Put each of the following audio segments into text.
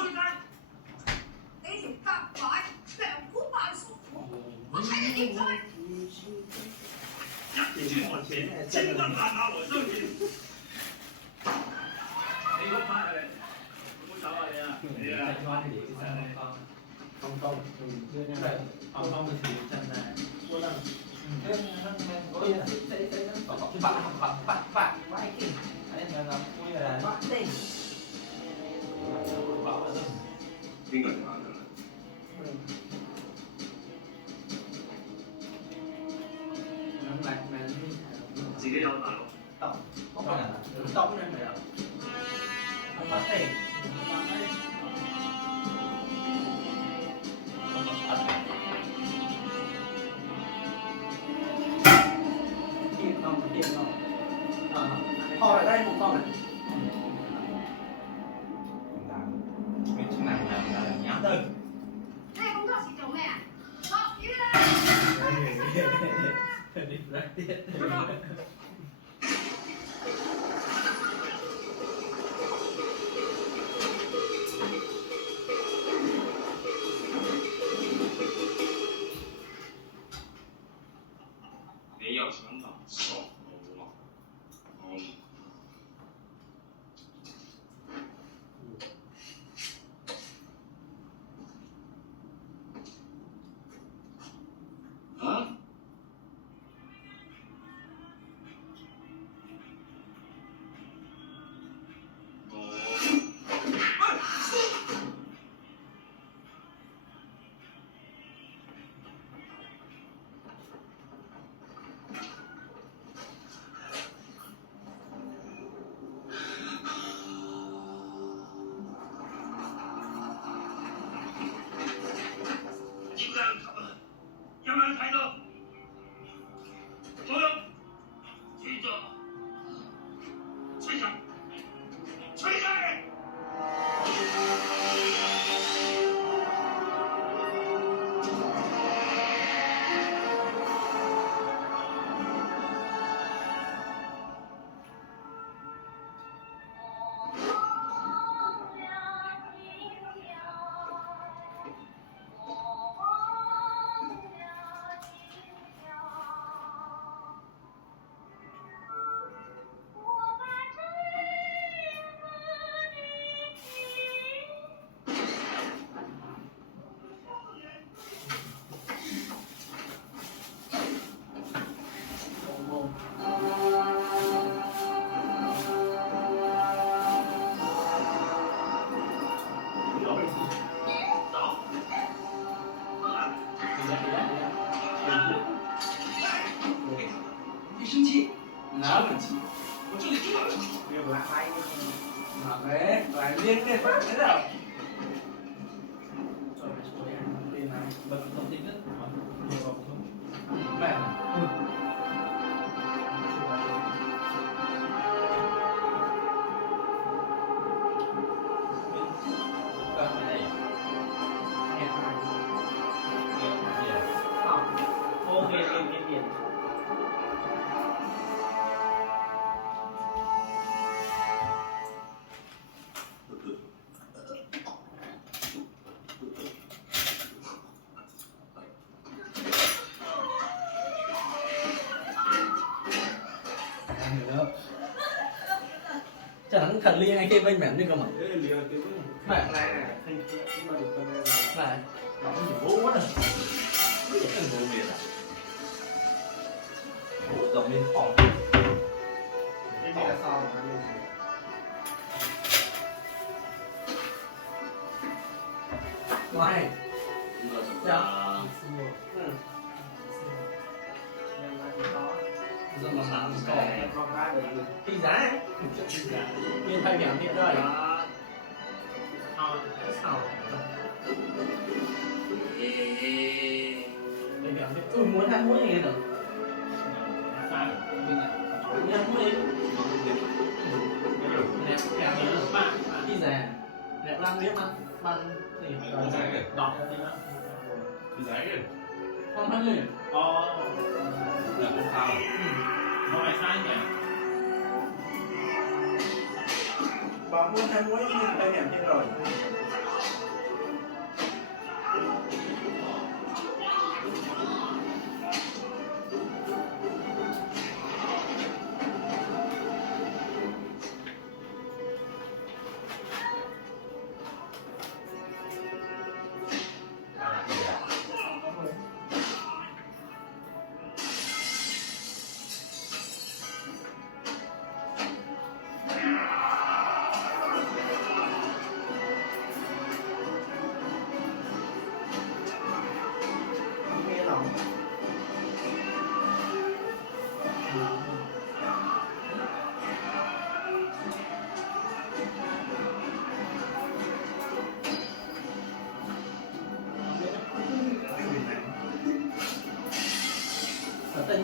吹雞。你條夾擺長股扮傻貨，我睇你點吹。一轉還錢，千軍萬馬來相見。你嗰派係唔好走啊你啊！你啊！không không không không thì chân này cô đang ôi bạn vãi kinh đấy là ôi là bạn đây bảo là 邊個電話㗎？自己有大佬。tổng không phải là tổng này mày ạ bạn đây tiền không họ ở đây một con này cái chức năng là nhắm từ Thế công thức chị chồng mẹ à? Đó, đi đây. đi ra tiền 你又想拿傻我啊？啊？有冇人睇到？左右，吹咗，吹晒，吹晒！你生气？哪生气？我这里住了。又来拍好嘞，来liên liên phát thế nào? Rồi số này bên này bật thông tin rất nhiều vào không? Mẹ. Ok, tiền. Chẳng thần liên anh kia bên mềm như cơ mà. Mẹ này này nó bố quá rồi. Cái người miền à? Bố tổng lên phòng. Cái gì là sao? Ngoài. Dạ. Rồi mà nặng còn khi giá ấy nguyên thay điểm hiện rồi sau thay điểm hiện tôi muốn ăn muối nghe được đi ăn muối nẹp kèm nữa bạn khi già nẹp làm biết ăn gì đỏ Cái giấy rồi. không ăn gì Là con sao? Nó phải sai nhỉ? Bà muốn ăn muối nhưng thay điểm hiện rồi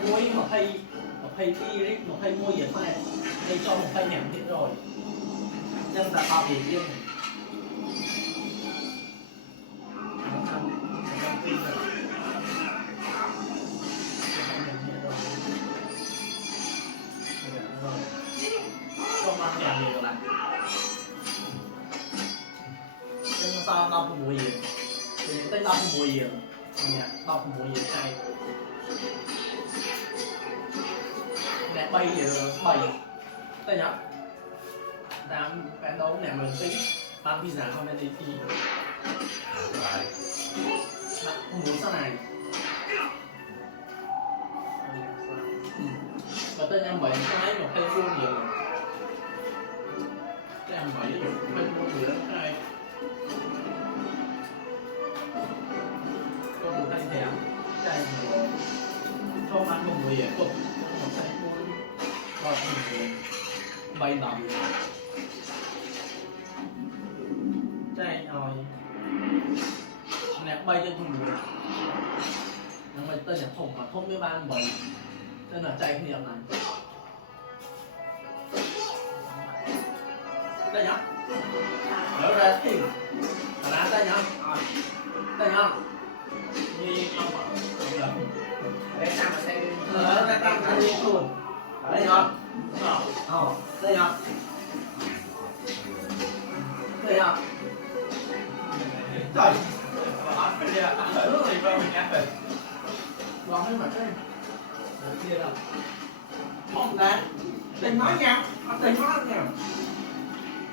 muối một thay pi đấy một thay muối vậy phải đây cho một thay nhảm hết rồi nhân đã bao bì riêng không ăn nhảm nhiều lại nhưng sao đau không mùi gì thì cái đau không mùi gì nè đau không mùi gì hay nè bay tay nhá đám ván đấu nè mình tính ban pizza không nên đi thi không muốn sau này và tên em bảy cái một cây vuông nhiều tên em bảy cây vuông nhiều hai có một tay thẻ chạy không ăn một người cục một tay vuông rồi một người bay đầm chạy rồi nè bay trên thùng người nhưng mà tên là thùng mà không biết ban bảy nên là chạy cái điểm này đây nhá đỡ ra thì là đây nhá đi không bảo đây sao mà xem đây tăng đi luôn đây nhá đây nhá trời bây giờ ở lúc này vào mình nhặt rồi còn cái mặt đây kia đâu không ra tình nói nha tình nói nha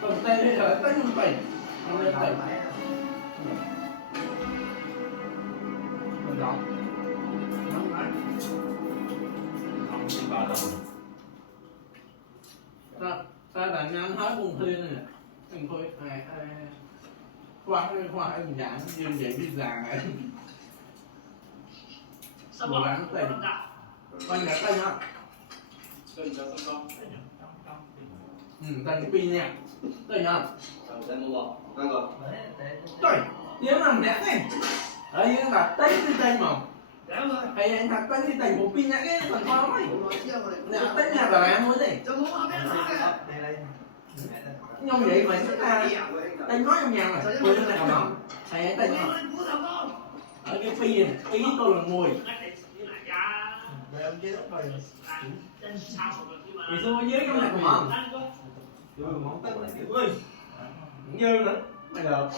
còn tên bây giờ tới không tỉnh không lên tỉnh mình đọc không nói không xin vào đâu ta là ngăn hết cùng thiên này đừng thôi khoa anh giảng dương vậy biết giảng này bộ lắng tình quanh đặt tay nhá Tên cho sân công. tay cái pin nha tay nhá Tên mua bò. Ăn rồi. trời nếu làm đẹp này đấy nhưng mà tay cái tay mà Đẹp rồi. hay anh đặt tay cái tay một pin nhá cái phần khó lắm nè tay nhà bà em nói gì nhông vậy mà chúng ta tay nói trong nhà mà quên cái nào đó hay anh tay nhá ở cái pin tôi là mùi vì sao dưới cái này của món dưới món tất này ơi dư nữa mày được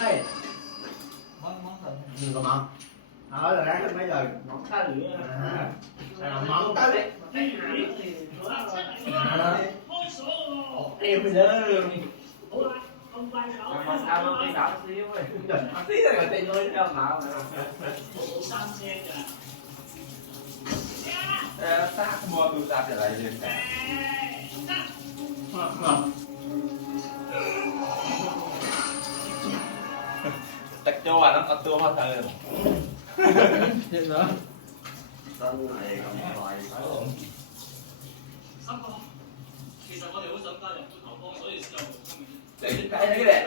đây món gì của món rồi ráng mấy giờ món cá lưỡi món cá đấy em bây giờ mà sao nó đi đảo xíu ơi tí này là tiền thôi đâu nào sát mua tụ tập trở lại liền cả tạch cho nó có tua hoa thời rồi nữa tân này không phải ổn其實我哋好想加入足球幫，所以就 để cái đấy đẹp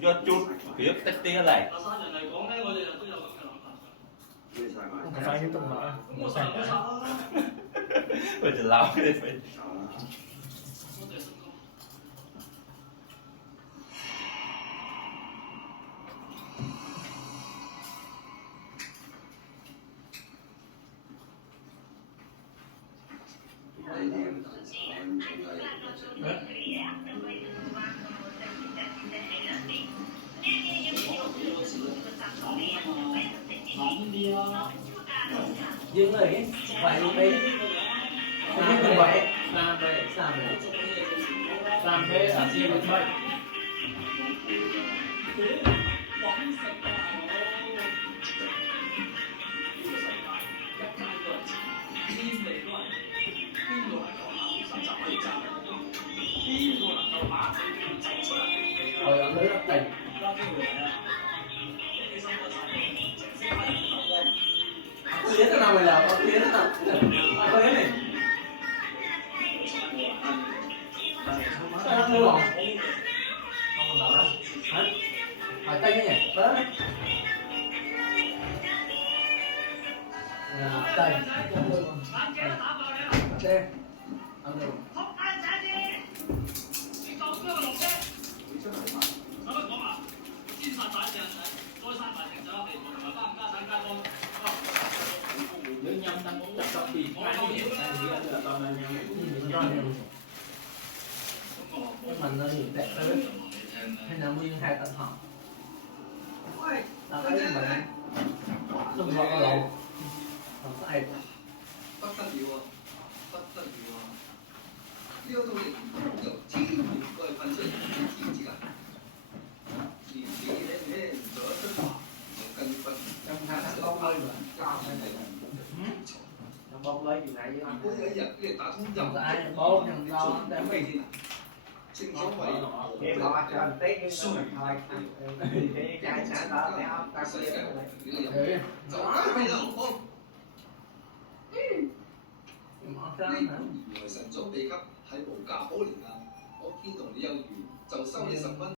do chút kiểu tách tia này 佛山人嚟講咧，我哋就都有咁嘅諗法。 không phải những tụng mà 咁我殺就殺啦。 bây giờ lao cái phải 多謝叔哥。dương này vậy đi không biết vậy sao về ở kia được vậy rồi ở lưới tình tiến nó nào mày làm có tiến nó nào tới này sao nó lưu không còn đâu hả phải tay nhỉ tới đây 眼鏡都打爆你啦！ đây ăn được 仆街仔啲，你做邊個龍啫？使乜講啊？先殺大隻，再殺埋隻仔，你同埋加唔加產加多？ với nhâm tăng cũng chặt cấp thì ngay cái hiện tại thì là toàn là nhâm mình do nhâm nhưng mà nó hiện tại tới hay là nguyên hai tận họ là cái mình không gọi là không sai 不得了啊！不得了啊！呢套型由天然蓋噴出嚟嘅天子啊！年紀輕輕做得出話，就更不 trong hai tháng bốc hơi mà 加係係 nó bốc lấy gì nãy với 如果有一日俾你打通任 không 何 ai 嘅 bố thằng lo để 咩 mình 先啊？正所謂 em lo cho anh tết nhưng mà thôi cái chai sáng đó để ông ta 世 sẽ 界 đấy 呢個人就係為了我。 em ăn 呢 sáng 本 nữa 原來神早秘笈係無價可憐啊！我見同你有緣，就收你10蚊。